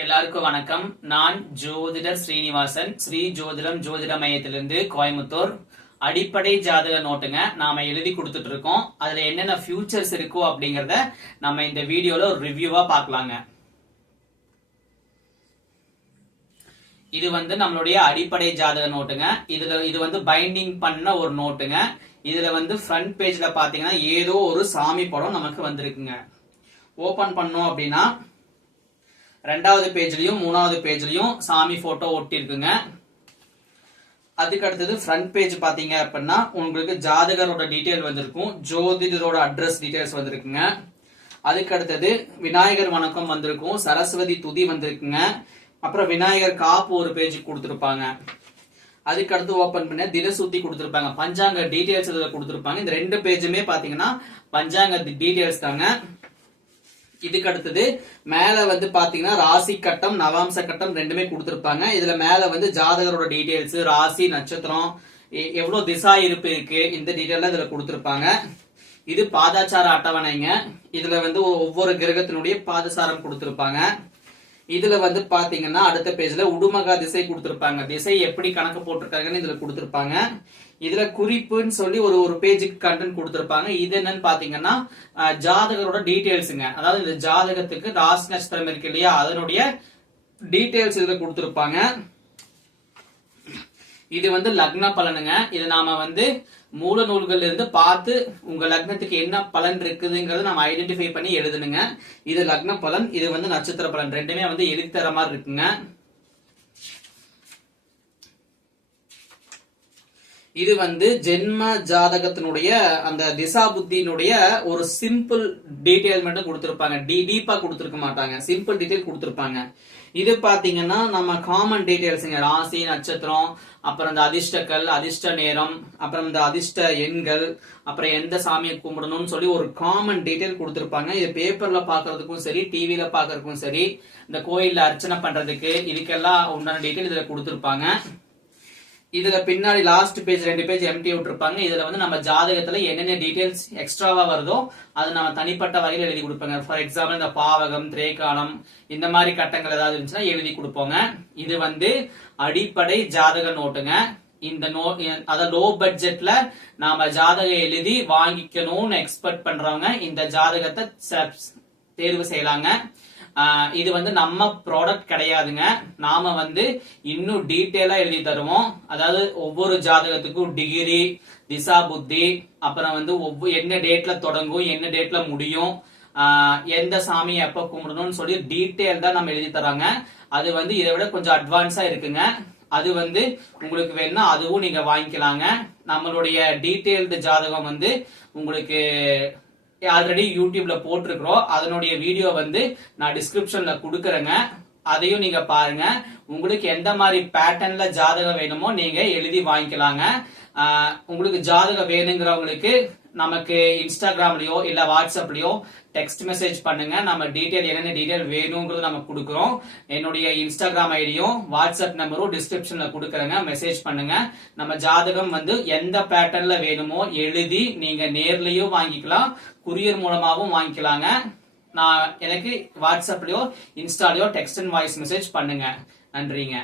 எல்லாருக்கும் வணக்கம். நான் ஜோதிடர் ஸ்ரீனிவாசன், ஸ்ரீ ஜோதிடம் ஜோதிட மையத்திலிருந்து கோயம்புத்தூர். அடிப்படை ஜாதக நோட்டுங்க நாம எழுதி கொடுத்துட்டு இருக்கோம். அதுல என்னென்ன ஃபியூச்சர்ஸ் இருக்கோ அப்படிங்கறத நம்ம இந்த வீடியோல ஒரு ரிவ்யூவா பார்க்கலாங்க. இது நம்மளுடைய அடிப்படை ஜாதக நோட்டுங்க. இது பைண்டிங் பண்ண ஒரு நோட்டுங்க. இதுல ஃப்ரண்ட் பேஜ்ல பாத்தீங்கன்னா ஏதோ ஒரு சாமி படம் நமக்கு வந்திருக்குங்க. ஓபன் பண்ணோம் அப்படின்னா ரெண்டாவது பேஜ்லயும் மூணாவது பேஜ்லயும் சாமி போட்டோ ஒட்டி இருக்குங்க. அதுக்கு அடுத்தது ஃப்ரண்ட் பேஜ் பாத்தீங்க அப்படின்னா உங்களுக்கு ஜாதகரோட டீடைல் வந்திருக்கும், ஜோதிடரோட அட்ரஸ் டீடைல்ஸ் வந்திருக்குங்க. அதுக்கு அடுத்தது விநாயகர் வணக்கம் வந்திருக்கும், சரஸ்வதி துதி வந்திருக்குங்க. அப்புறம் விநாயகர் காப்பு ஒரு பேஜ் கொடுத்திருப்பாங்க. அதுக்கு அடுத்து ஓபன் பண்ண தினசுத்தி கொடுத்திருப்பாங்க, பஞ்சாங்க டீடைல்ஸ் இதுல கொடுத்திருப்பாங்க. இந்த ரெண்டு பேஜுமே பாத்தீங்கன்னா பஞ்சாங்க டீடைல்ஸ் தாங்க. இதுக்கு அடுத்தது மேல பாத்தீங்கன்னா ராசி கட்டம் நவாம்ச கட்டம் ரெண்டுமே கொடுத்திருப்பாங்க. இதுல மேல ஜாதகரோட டீடைல்ஸ், ராசி நட்சத்திரம், எவ்வளவு திசா இருப்பு இருக்கு, இந்த டீடைல் இதுல கொடுத்திருப்பாங்க. இது பாதாச்சார அட்டவணைங்க. இதுல ஒவ்வொரு கிரகத்தினுடைய பாதசாரம் கொடுத்திருப்பாங்க. இதுல பாத்தீங்கன்னா அடுத்த பேஜ்ல உடுமகா திசை கொடுத்திருப்பாங்க, திசை எப்படி கணக்கு போட்டிருக்காங்கன்னு இதுல கொடுத்திருப்பாங்க. இதுல குறிப்புன்னு சொல்லி ஒரு பேஜுக்கு கண்டென்ட் கொடுத்திருப்பாங்க. இது என்னன்னு பாத்தீங்கன்னா ஜாதகரோட டீடைல்ஸுங்க. அதாவது இந்த ஜாதகத்துக்கு ராசி நட்சத்திரம் இருக்கு இல்லையா, அதனுடைய டீடைல்ஸ் இதுல கொடுத்திருப்பாங்க. இது லக்ன பலனுங்க. இது நாம மூல நூல்கள்ல இருந்து பார்த்து உங்க லக்னத்துக்கு என்ன பலன் இருக்குதுங்கிறத நம்ம ஐடென்டிஃபை பண்ணி எழுதணுங்க. இது லக்ன பலன், இது நட்சத்திர பலன், ரெண்டுமே எழுதி தர மாதிரி இருக்குங்க. இது ஜென்ம ஜாதகத்தினுடைய அந்த திசா புத்தியினுடைய ஒரு சிம்பிள் டீடைல் மட்டும் கொடுத்திருப்பாங்க. டீப்பா கொடுத்திருக்க மாட்டாங்க, சிம்பிள் டீடைல் கொடுத்திருப்பாங்க. இது பாத்தீங்கன்னா நம்ம காமன் டீடைல்ஸ்ங்க, ராசி நட்சத்திரம், அப்புறம் இந்த அதிர்ஷ்டக்கல், அதிர்ஷ்ட நேரம், அப்புறம் இந்த அதிர்ஷ்ட எண்கள், அப்புறம் எந்த சாமியை கும்பிடணும்னு சொல்லி ஒரு காமன் டீடைல் கொடுத்திருப்பாங்க. இது பேப்பர்ல பாக்குறதுக்கும் சரி, டிவில பாக்குறதுக்கும் சரி, இந்த கோயில்ல அர்ச்சனை பண்றதுக்கு இதுக்கெல்லாம் உண்டான டீடைல் இதுல கொடுத்திருப்பாங்க. இதுல பின்னாடி லாஸ்ட் பேஜ் 2 பேஜ் எம்டி விட்டுருப்பாங்க. இதுல நம்ம ஜாதகத்துல என்னென்ன டீடைல்ஸ் எக்ஸ்ட்ராவா வருதோ அது நம்ம தனிப்பட்ட வகையில் எழுதி கொடுப்பாங்க. ஃபார் எக்ஸாம்பிள் இந்த பாவகம், திரேகாலம், இந்த மாதிரி கட்டங்கள் ஏதாவது இருந்துச்சுன்னா எழுதி கொடுப்போங்க. இது அடிப்படை ஜாதக நோட்டுங்க. இந்த அத லோ பட்ஜெட்ல நாம ஜாதகம் எழுதி வாங்கிக்கணும்னு எக்ஸ்பெக்ட் பண்றவங்க இந்த ஜாதகத்தை தேர்வு செய்யலாங்க. இது நம்ம ப்ராடக்ட் கிடையாதுங்க. நாம இன்னும் டீட்டெயிலா எழுதி தருவோம். அதாவது ஒவ்வொரு ஜாதகத்துக்கும் டிகிரி, திசா புத்தி, அப்புறம் என்ன டேட்ல தொடங்கும், என்ன டேட்ல முடியும், எந்த சாமியை எப்ப கும்பிடணும்னு சொல்லி டீட்டெயில் தான் நம்ம எழுதி தராங்க. அது இதை விட கொஞ்சம் அட்வான்ஸா இருக்குங்க. அது உங்களுக்கு வேணும்னா அதுவும் நீங்க வாங்கிக்கலாங்க. நம்மளுடைய டீட்டெயில்டு ஜாதகம் உங்களுக்கு ஆல்ரெடி யூடியூப்ல போட்டிருக்கிறோம். அதனுடைய வீடியோ நான் டிஸ்கிரிப்ஷன்ல கொடுக்கறேங்க. அதையும் நீங்க பாருங்க. உங்களுக்கு எந்த மாதிரி பேட்டர்ன்ல ஜாதகம் வேணுமோ நீங்க எழுதி வாங்கிக்கலாங்க. உங்களுக்கு ஜாதகம் வேணுங்கிறவங்களுக்கு நமக்கு இன்ஸ்டாகிராம்லயோ இல்ல வாட்ஸ்அப்லயோ டெக்ஸ்ட் மெசேஜ் பண்ணுங்க. நம்ம டீடைல் என்னென்ன டீடைல் வேணுங்கிறது நம்ம கொடுக்குறோம். என்னுடைய இன்ஸ்டாகிராம் ஐடியும் வாட்ஸ்அப் நம்பரும் டிஸ்கிரிப்ஷன்ல கொடுக்கறேங்க. மெசேஜ் பண்ணுங்க. நம்ம ஜாதகம் எந்த பேட்டர்ன்ல வேணுமோ எழுதி நீங்க நேர்லயும் வாங்கிக்கலாம், குரியர் மூலமாவும் வாங்கிக்கலாங்க. நான் எனக்கு வாட்ஸ்அப்லயோ இன்ஸ்டாலயோ டெக்ஸ்ட் அண்ட் வாய்ஸ் மெசேஜ் பண்ணுங்க. நன்றிங்க.